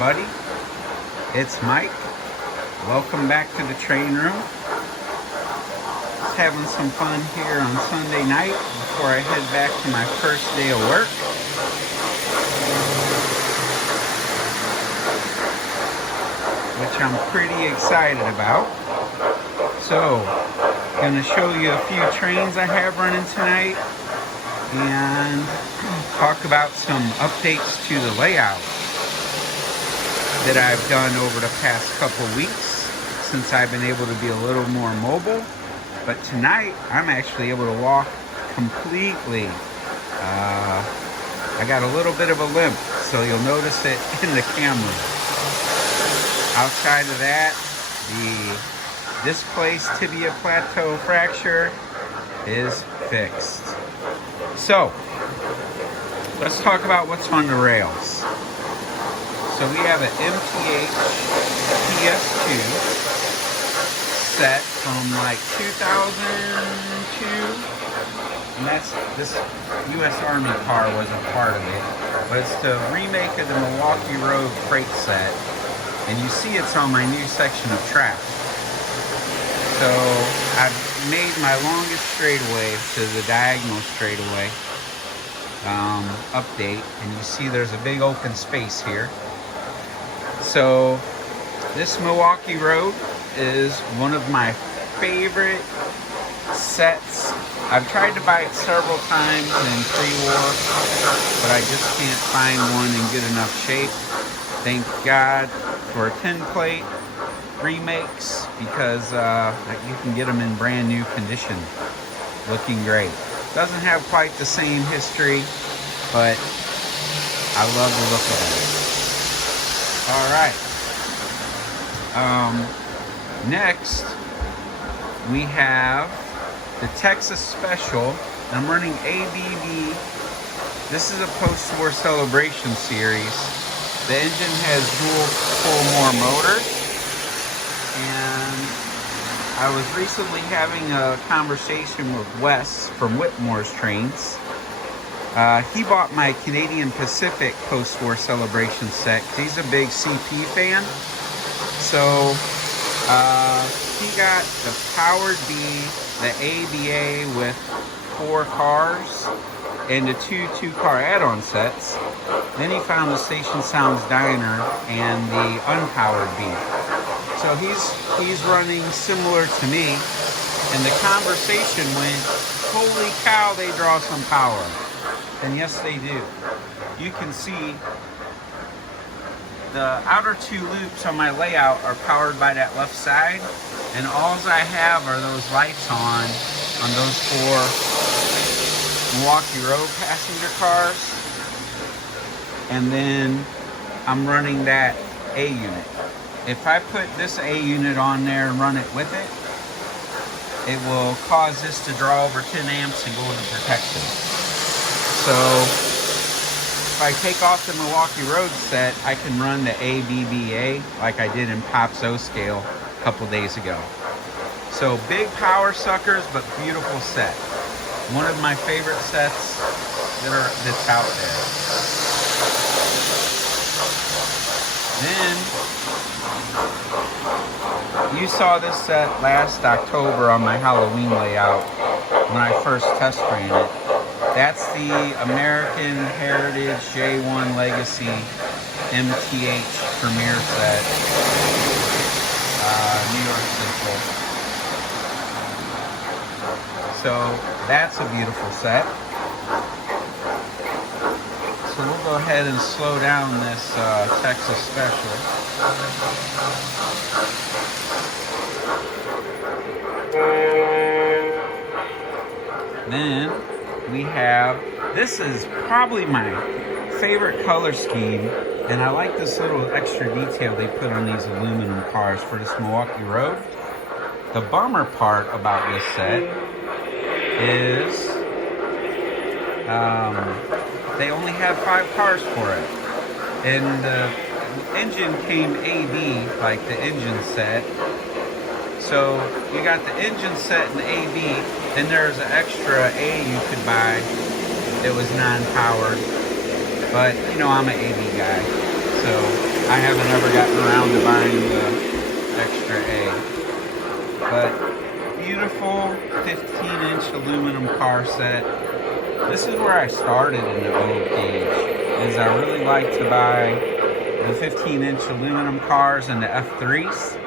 everybody. It's Mike. Welcome back to the train room. Just having some fun here on Sunday night before I head back to my first day of work. Which I'm pretty excited about. So, I'm going to show you a few trains I have running tonight and talk about some updates to the layout that I've done over the past couple weeks since I've been able to be a little more mobile. But tonight I'm actually able to walk completely. I got a little bit of a limp, so you'll notice it in the camera. Outside of that, the displaced tibia plateau fracture is fixed. So, let's talk about what's on the rails. So we have an MTH PS2 set from like 2002, and this U.S. Army car wasn't part of it, but it's the remake of the Milwaukee Road freight set, and you see it's on my new section of track. So I've made my longest straightaway to the diagonal straightaway update, and you see there's a big open space here. So this Milwaukee Road is one of my favorite sets. I've tried to buy it several times in pre-war, but I just can't find one in good enough shape. Thank God for 10-plate remakes, because you can get them in brand new condition, looking great. Doesn't have quite the same history, but I love the look of it. All right. Next, we have the Texas Special. I'm running ABB. This is a post-war celebration series. The engine has dual pull-more motor. And I was recently having a conversation with Wes from Whitmore's Trains. He bought my Canadian Pacific post-war celebration set. He's a big CP fan. So he got the Powered B, the ABA with 4 cars, and the two car add-on sets. Then he found the Station Sounds Diner and the unpowered B. So he's running similar to me, and the conversation went, holy cow, they draw some power. And yes, they do. You can see the outer 2 loops on my layout are powered by that left side, and all I have are those lights on those 4 Milwaukee Road passenger cars. And then I'm running that A unit. If I put this A unit on there and run it with it, it will cause this to draw over 10 amps and go into protection. So if I take off the Milwaukee Road set, I can run the ABBA like I did in Pop's O-Scale a couple days ago. So big power suckers, but beautiful set. One of my favorite sets that's out there. Then, you saw this set last October on my Halloween layout when I first test ran it. That's the American Heritage J1 Legacy MTH Premier set, New York Central. So that's a beautiful set. So we'll go ahead and slow down this Texas Special. Then we have, this is probably my favorite color scheme, and I like this little extra detail they put on these aluminum cars for this Milwaukee Road. The bummer part about this set is they only have 5 cars for it, and the engine came AB, like the engine set. So you got the engine set and the AB, then there's an extra A you could buy that was non-powered. But you know, I'm an AB guy, so I haven't ever gotten around to buying the extra A. But beautiful 15-inch aluminum car set. This is where I started in the OGauge, is I really like to buy the 15-inch aluminum cars and the F3s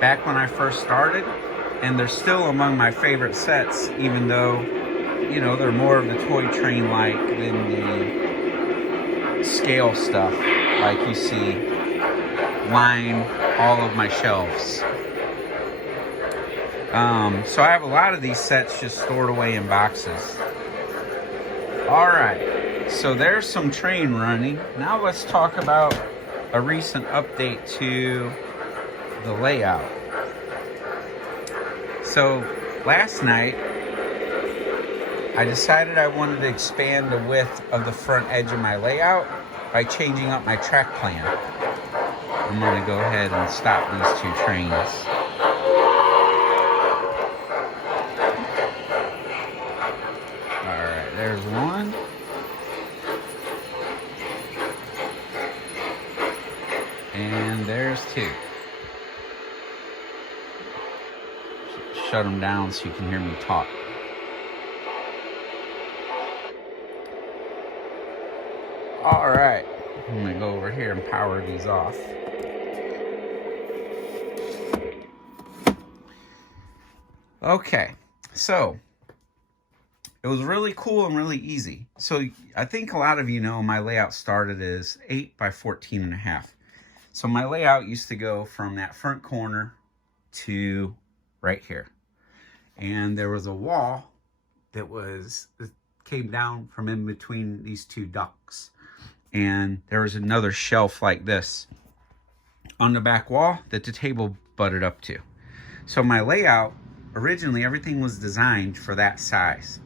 back when I first started, and they're still among my favorite sets, even though, you know, they're more of the toy train like than the scale stuff like you see line all of my shelves. So I have a lot of these sets just stored away in boxes. Alright, so there's some train running. Now let's talk about a recent update to the layout. So last night, I decided I wanted to expand the width of the front edge of my layout by changing up my track plan. I'm going to go ahead and stop these two trains. Alright, there's one. And there's two. Shut them down so you can hear me talk. Alright, I'm going to go over here and power these off. Okay, so it was really cool and really easy. So I think a lot of you know my layout started as 8 by 14.5. So my layout used to go from that front corner to right here. And there was a wall that came down from in between these two ducts. And there was another shelf like this on the back wall that the table butted up to. So my layout, originally everything was designed for that size.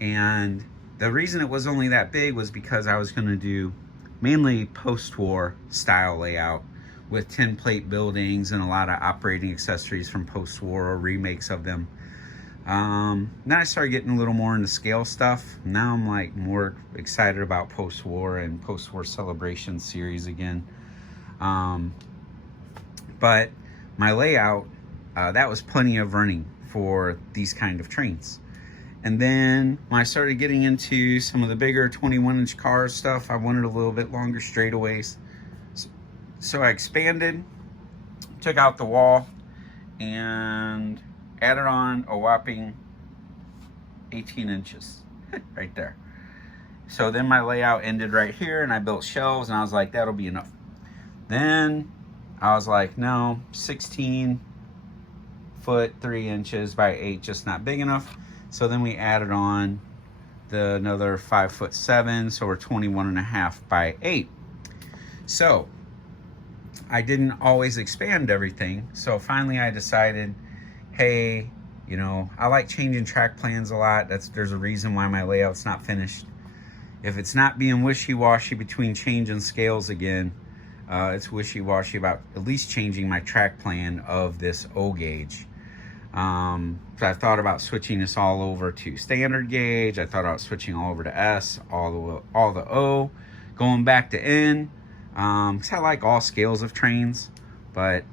And the reason it was only that big was because I was going to do mainly post-war style layout with tin plate buildings and a lot of operating accessories from post-war or remakes of them. Then I started getting a little more into scale stuff. Now I'm like more excited about post-war and post-war celebration series again. But my layout, that was plenty of running for these kind of trains. And then when I started getting into some of the bigger 21-inch cars stuff, I wanted a little bit longer straightaways. So I expanded, took out the wall, and added on a whopping 18 inches right there. So then my layout ended right here, and I built shelves, and I was like, that'll be enough. Then I was like, no, 16 foot 3 inches by 8, just not big enough. So then we added on another 5'7", so we're 21.5 by 8. So I didn't always expand everything. So finally I decided, hey, you know, I like changing track plans a lot. There's a reason why my layout's not finished. If it's not being wishy-washy between changing scales again, it's wishy-washy about at least changing my track plan of this OGauge. So I thought about switching this all over to standard gauge. I thought about switching all over to S, all the O, going back to N. Because I like all scales of trains, but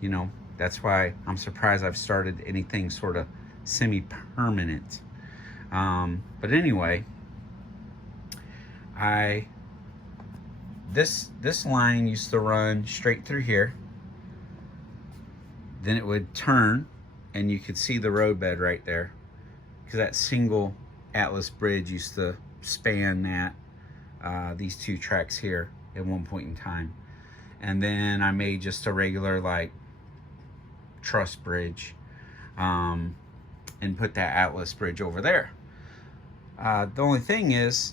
you know, that's why I'm surprised I've started anything sort of semi-permanent. But anyway, this line used to run straight through here. Then it would turn, and you could see the roadbed right there, because that single Atlas bridge used to span these two tracks here at one point in time. And then I made just a regular like truss bridge, and put that Atlas bridge over there. The only thing is,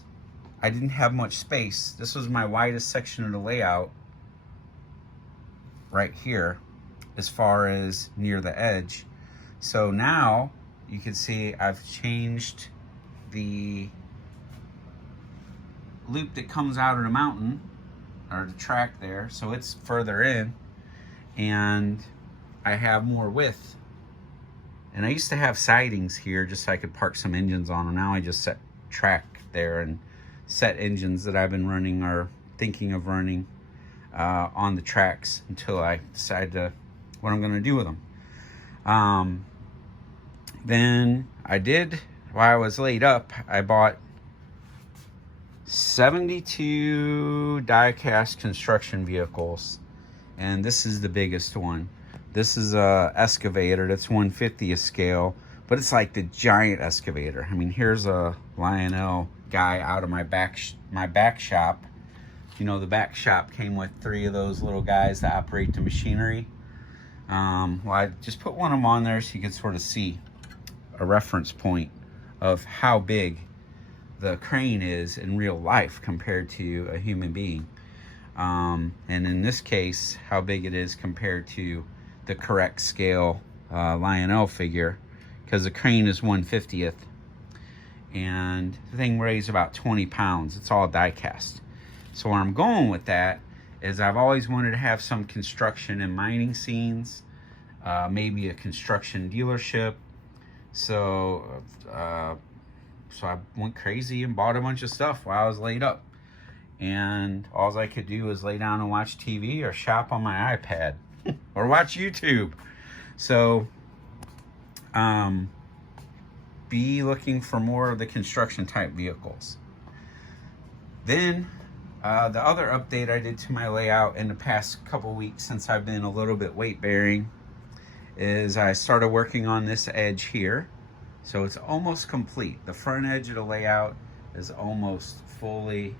I didn't have much space. This was my widest section of the layout right here, as far as near the edge. So now you can see I've changed the loop that comes out of the mountain, or the track there, so it's further in, and I have more width. And I used to have sidings here just so I could park some engines on them. Now I just set track there, and set engines that I've been running are thinking of running on the tracks until I decide what I'm going to do with them. Then I did, while I was laid up, I bought 72 die-cast construction vehicles, and this is the biggest one. This is a excavator that's 1/50th scale, but it's like the giant excavator. I mean, here's a Lionel guy out of my back shop. You know, the back shop came with 3 of those little guys that operate the machinery. Well, I just put one of them on there so you can sort of see a reference point of how big the crane is in real life compared to a human being. And in this case, how big it is compared to the correct scale Lionel figure, because the crane is 1/50th, and the thing weighs about 20 pounds. It's all die cast. So where I'm going with that is I've always wanted to have some construction and mining scenes, maybe a construction dealership. So I went crazy and bought a bunch of stuff while I was laid up. And all I could do was lay down and watch TV or shop on my iPad or watch YouTube. So be looking for more of the construction type vehicles. Then the other update I did to my layout in the past couple weeks, since I've been a little bit weight bearing, is I started working on this edge here. So it's almost complete. The front edge of the layout is almost fully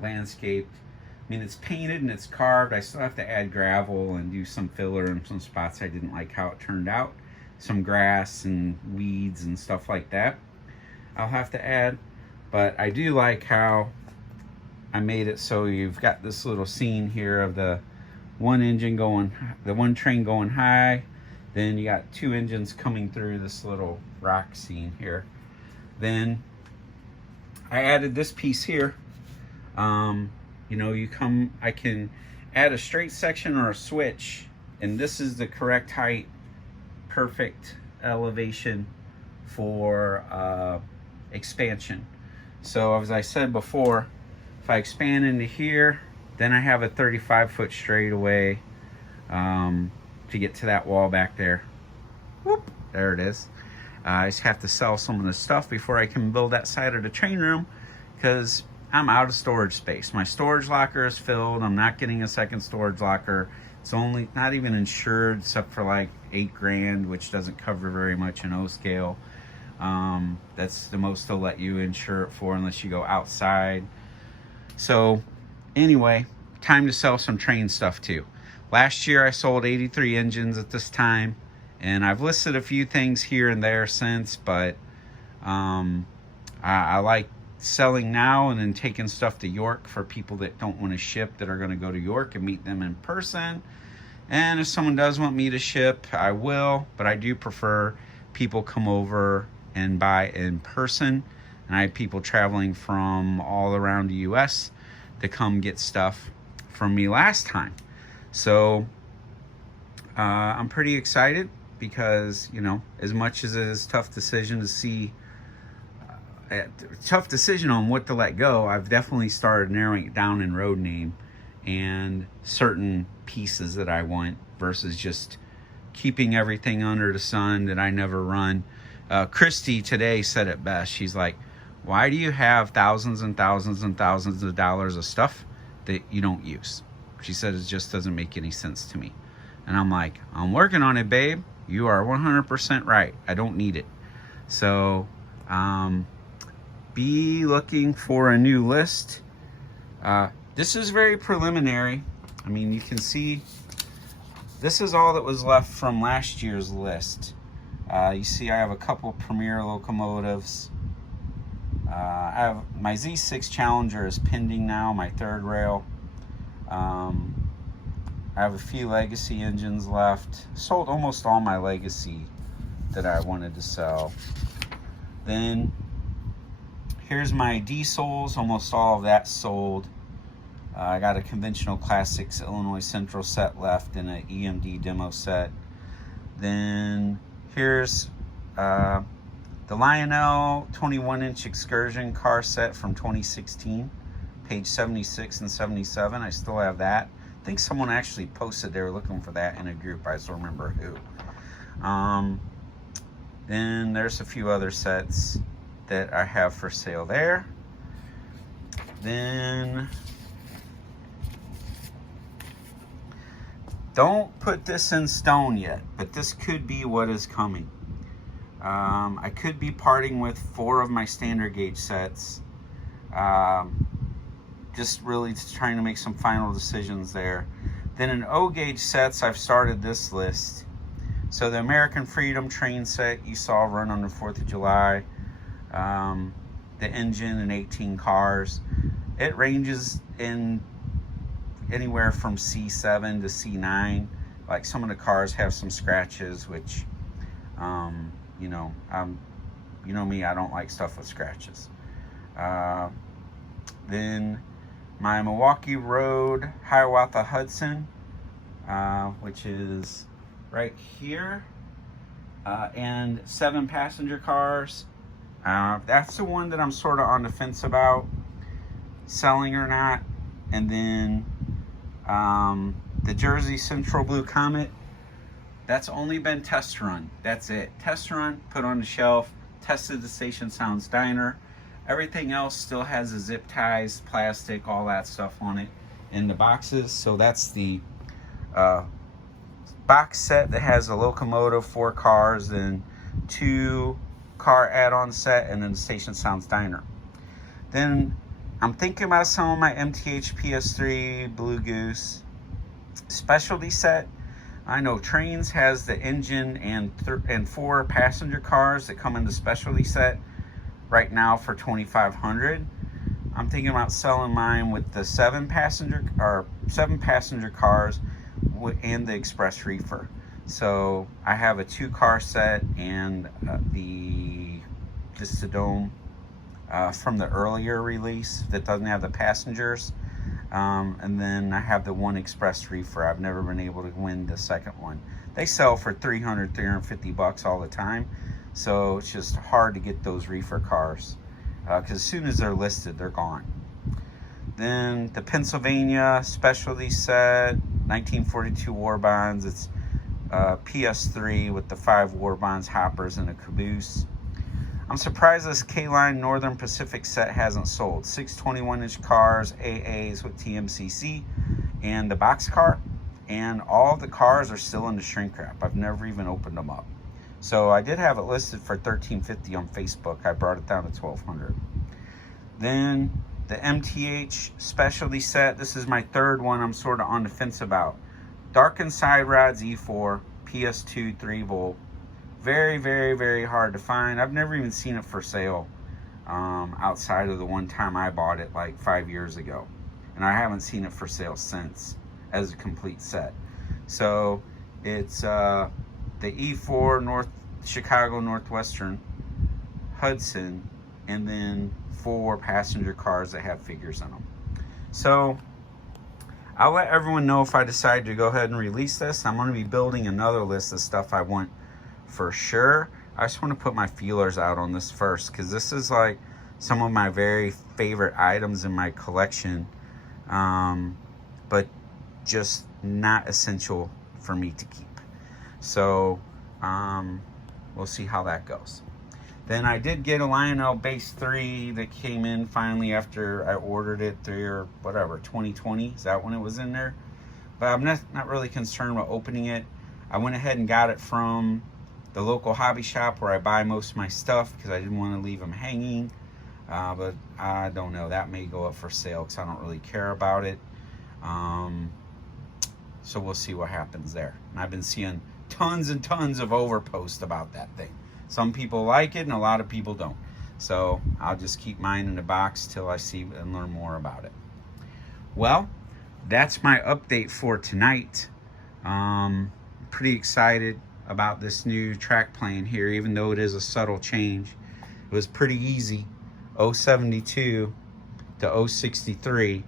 landscaped. I mean, it's painted and it's carved. I still have to add gravel and do some filler in some spots I didn't like how it turned out. Some grass and weeds and stuff like that I'll have to add. But I do like how I made it so you've got this little scene here of the one train going high. Then you got 2 engines coming through this little rock scene here. Then I added this piece here. You know, I can add a straight section or a switch, and this is the correct height, perfect elevation for expansion. So as I said before, if I expand into here, then I have a 35-foot straightaway to get to that wall back there. Whoop, there it is. I just have to sell some of the stuff before I can build that side of the train room, because I'm out of storage space. My storage locker is filled. I'm not getting a second storage locker. It's only not even insured except for like $8 grand, which doesn't cover very much in O scale. That's the most they'll let you insure it for unless you go outside. So anyway, time to sell some train stuff too. Last year I sold 83 engines at this time, and I've listed a few things here and there since, but I like selling now and then taking stuff to York for people that don't want to ship, that are going to go to York and meet them in person. And if someone does want me to ship, I will, but I do prefer people come over and buy in person. And I have people traveling from all around the US to come get stuff from me last time. So I'm pretty excited because, you know, as much as it is a tough decision on what to let go, I've definitely started narrowing it down in road name and certain pieces that I want versus just keeping everything under the sun that I never run. Christy today said it best. She's like, why do you have thousands and thousands and thousands of dollars of stuff that you don't use? She said it just doesn't make any sense to me. And I'm like, I'm working on it, babe. You are 100% right. I don't need it. So be looking for a new list. This is very preliminary. I mean, you can see this is all that was left from last year's list. You see I have a couple Premier locomotives. I have my Z6 Challenger is pending now, my third rail. I have a few legacy engines left. Sold almost all my legacy that I wanted to sell. Then here's my diesels, almost all of that sold. I got a conventional Classics Illinois Central set left and an EMD demo set. Then here's the Lionel 21-inch Excursion car set from 2016. page 76 and 77. I still have that. I think someone actually posted they were looking for that in a group. I just don't remember who. Then there's a few other sets that I have for sale there. Then don't put this in stone yet, but this could be what is coming. I could be parting with 4 of my standard gauge sets. Just really trying to make some final decisions there. Then in OGauge sets, I've started this list. So the American Freedom train set you saw run on the 4th of July. The engine and 18 cars. It ranges in anywhere from C7 to C9. Like some of the cars have some scratches, which, you know me, I don't like stuff with scratches. Then my Milwaukee Road Hiawatha Hudson, which is right here, and 7 passenger cars. That's the one that I'm sort of on the fence about selling or not. And then the Jersey Central Blue Comet, that's only been test run. That's it. Test run, put on the shelf, tested the Station Sounds Diner. Everything else still has the zip ties, plastic, all that stuff on it in the boxes. So that's the box set that has a locomotive, 4 cars, and 2 car add-on set, and then the Station Sounds Diner. Then I'm thinking about selling my MTH PS3 Blue Goose specialty set. I know Trains has the engine and 4 passenger cars that come in the specialty set right now for $2,500. I'm thinking about selling mine with the 7 passenger cars and the express reefer. So I have a 2 car set and the Dome from the earlier release that doesn't have the passengers. And then I have the 1 express reefer. I've never been able to win the second one. They sell for $300, $350 all the time. So it's just hard to get those reefer cars. Because as soon as they're listed, they're gone. Then the Pennsylvania specialty set, 1942 war bonds. It's PS3 with the 5 war bonds, hoppers, and a caboose. I'm surprised this K-Line Northern Pacific set hasn't sold. 6 21-inch cars, AAs with TMCC, and the box car. And all the cars are still in the shrink wrap. I've never even opened them up. So I did have it listed for $1,350 on Facebook. I brought it down to $1,200. Then the MTH specialty set. This is my 3rd one I'm sort of on the fence about. Darkened side rods E4, PS2 3 volt. Very, very, very hard to find. I've never even seen it for sale outside of the one time I bought it like 5 years ago. And I haven't seen it for sale since as a complete set. So it's the E4 Chicago Northwestern Hudson, and then 4 passenger cars that have figures in them. So I'll let everyone know if I decide to go ahead and release this. I'm going to be building another list of stuff I want for sure. I just want to put my feelers out on this first, because this is like some of my very favorite items in my collection, but just not essential for me to keep. So we'll see how that goes. Then I did get a Lionel Base 3 that came in finally after I ordered it through, 2020. Is that when it was in there? But I'm not really concerned about opening it. I went ahead and got it from the local hobby shop where I buy most of my stuff because I didn't want to leave them hanging. But I don't know. That may go up for sale because I don't really care about it. So we'll see what happens there. And I've been seeing tons and tons of overposts about that thing. Some people like it and a lot of people don't. So I'll just keep mine in the box till I see and learn more about it. Well, that's my update for tonight. Pretty excited about this new track plan here, even though it is a subtle change. It was pretty easy, 072 to 063,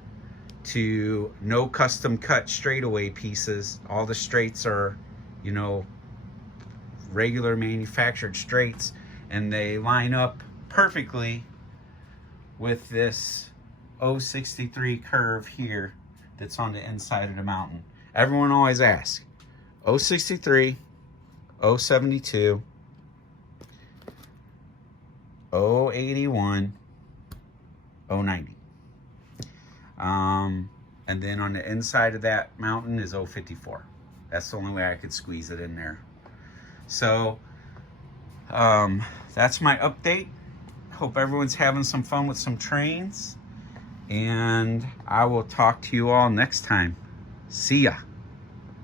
to no custom cut straightaway pieces. All the straights are, regular manufactured straights, and they line up perfectly with this 063 curve here that's on the inside of the mountain. Everyone always asks, 063, 072, 081, 090. And then on the inside of that mountain is 054. That's the only way I could squeeze it in there. So that's my update. Hope everyone's having some fun with some trains. And I will talk to you all next time. See ya.